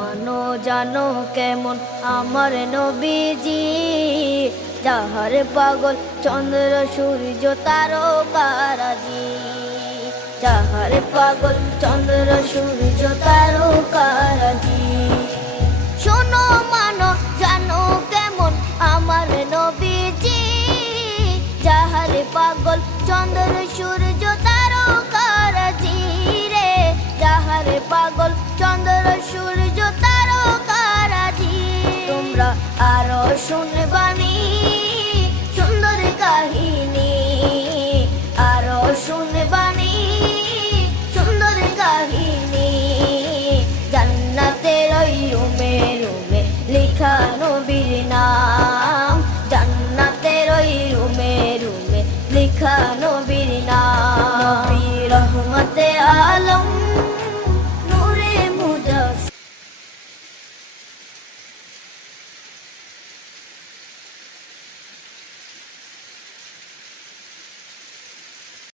মানো জানো কেমন আমার নবীজি, যাহার পাগল চন্দ্র সূর্য তারকারাজি, যাহার পাগল চন্দ্র সূর্য তারকারাজি।